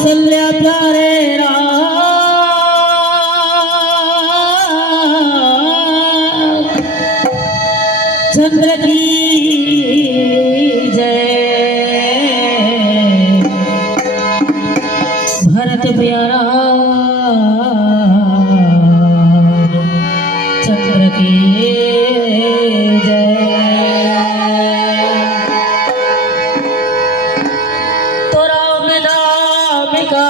कौशल्या प्यारे राम चंद्र की जय। भरत प्यारा चंद्र की जय। तो राम नाम का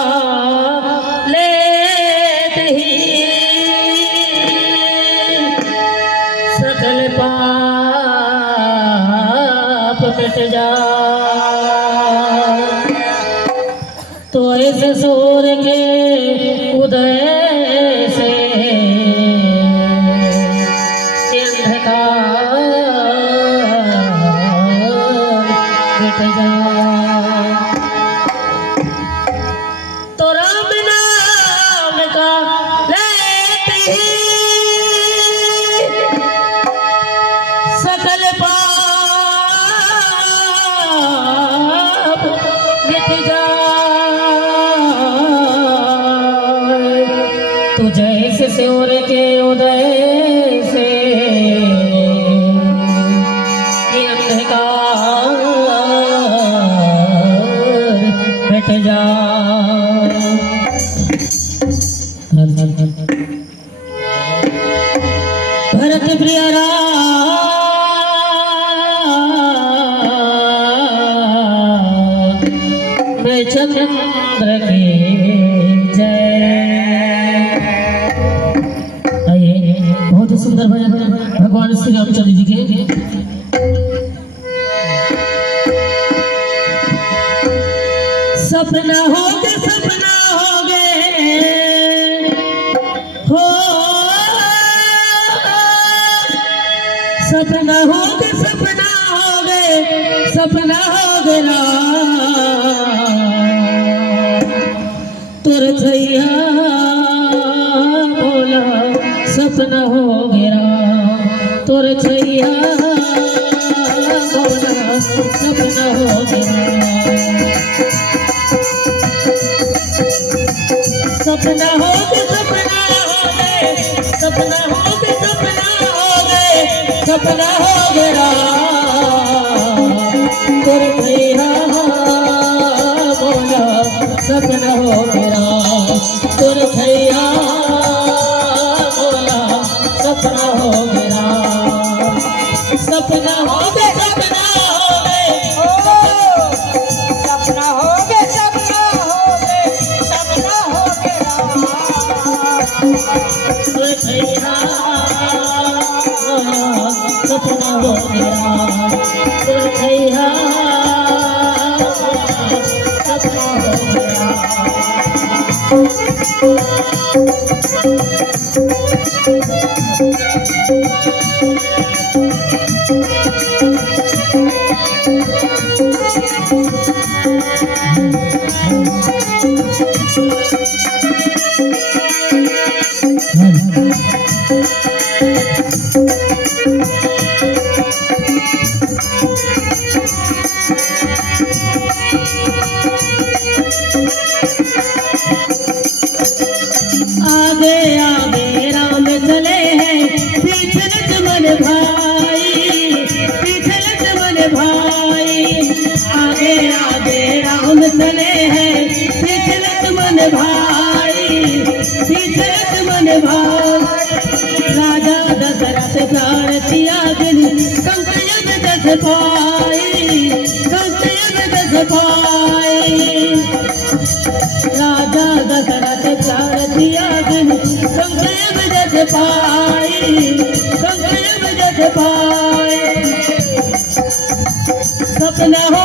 लेते ही सकल पाप मिट जाए। तो ऐसे सूर्य के उदय से मिट जाए। तो राम नाम का लेते ही सकल पाप मिट जाए। तो जैसे सूर्य के उदय से मिट जाए। भरत प्रिय राम चंद्र की जय। आइए, बहुत ही सुंदर भजन भगवान श्री रामचंद्र जी के। सपना हो गए हो, सपना हो गए तुर छैया बोला सपना हो गया। तुर छैया बोला सपना हो गया। सपना हो गए सपना हो गया। तुर छैया बोला सपना हो गया। तुर छैया बोला सपना हो गया। सपना हो गए सपना हो गए। तुर छैया सपना हो गया। तुर छैया सपना हो गया। आगे आगे राम चले हैं, पीछे लक्ष्मण भाई, पीछे लक्ष्मण भाई। आगे आगे राम चले हैं, पीछे लक्ष्मण भाई, पीछे लक्ष्मण भाई। राजा दशरथ चार त्यागन कंकयन दस पाई, कंकयन दस पाई। राजा दशरथ चार त्यागन कंकयन दस पाई, कंकयन दस पाई। सपना हो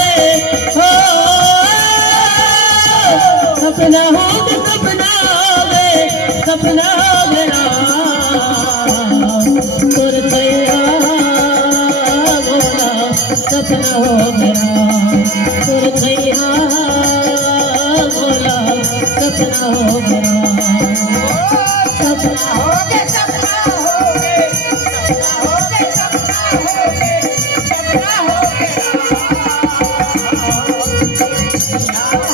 गए हो, सपना हो गए तुर छैया बोला सपना हो गया। तुर छैया बोला सपना हो गया। सपना हो गए सपना हो गए।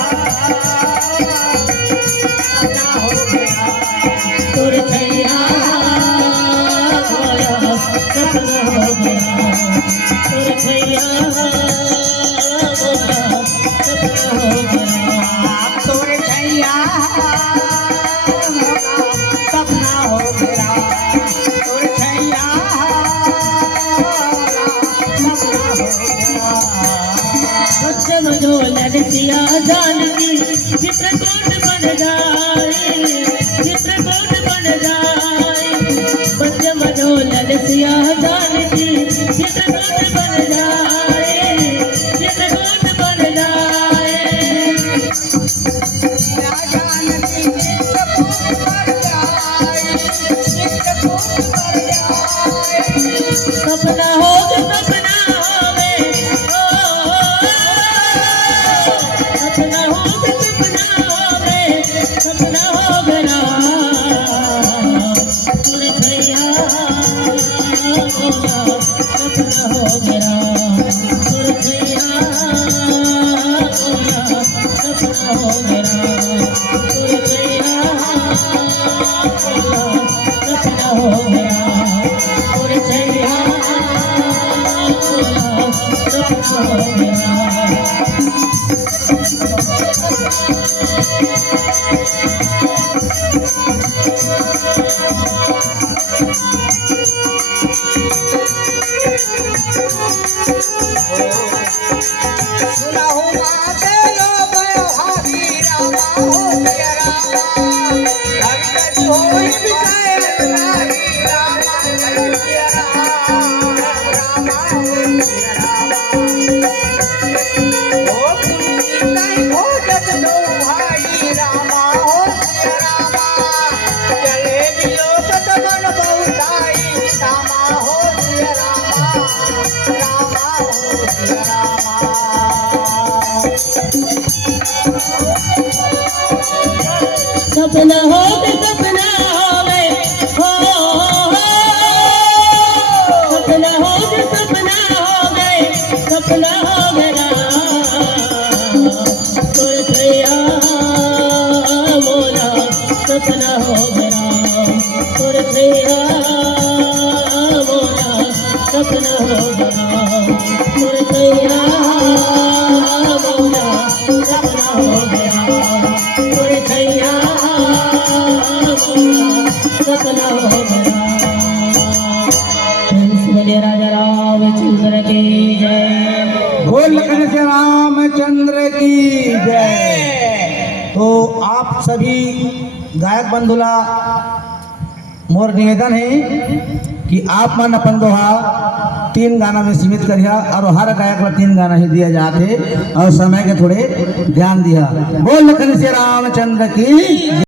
छैया तोरे छैया सपना हो गया तोरे छैया सपना हो गया बच्चन जो लड़किया जानकी चित्रकूट बन जाए चित्रकूट बन जाए बच्चन जो लड़किया जानकी चित्रकूट बन जाए चित्रकूट बन जाए जानकी चित्रकूट पर जाए चित्रकूट पर जाए सपना हो सपना होवे सपना हो सपना होवे सपना हो गया तोरे छैया सपना हो गया तोरे छैया सपना हो गया तोरे छैया सपना हो गया तोरे छैया सपना हो गया सुना हुआ तेरो व्यवहारी रामा हो गया रामा हरि होई बिचाए नारी रामा हो गया रामा हो गया रामा ओ कुर्सी कई भोजत दो भाई रामा हो गया रामा चले दिलो कतबन बहुताई रामा हो गया रामा रामा हो गया रामा सपना हो सपना होवे हो सपना हो सपना होवे सपना हो गया तोरे छैया मोला सपना हो गया तोरे छैया मोला सपना हो गया तोरे छैया मोला सपना हो गया तोरे छैया सपना हो गया बोले राजा रामचंद्र की जय बोल लखन से रामचंद्र की जय। तो आप सभी गायक बंधुला मोर निवेदन है कि आप मन अपन दोहा 3 गाना में सीमित करिया और हर गायक ला 3 गाना ही दिया जाते और समय के थोड़े ध्यान दिया। बोल लखन से रामचंद्र की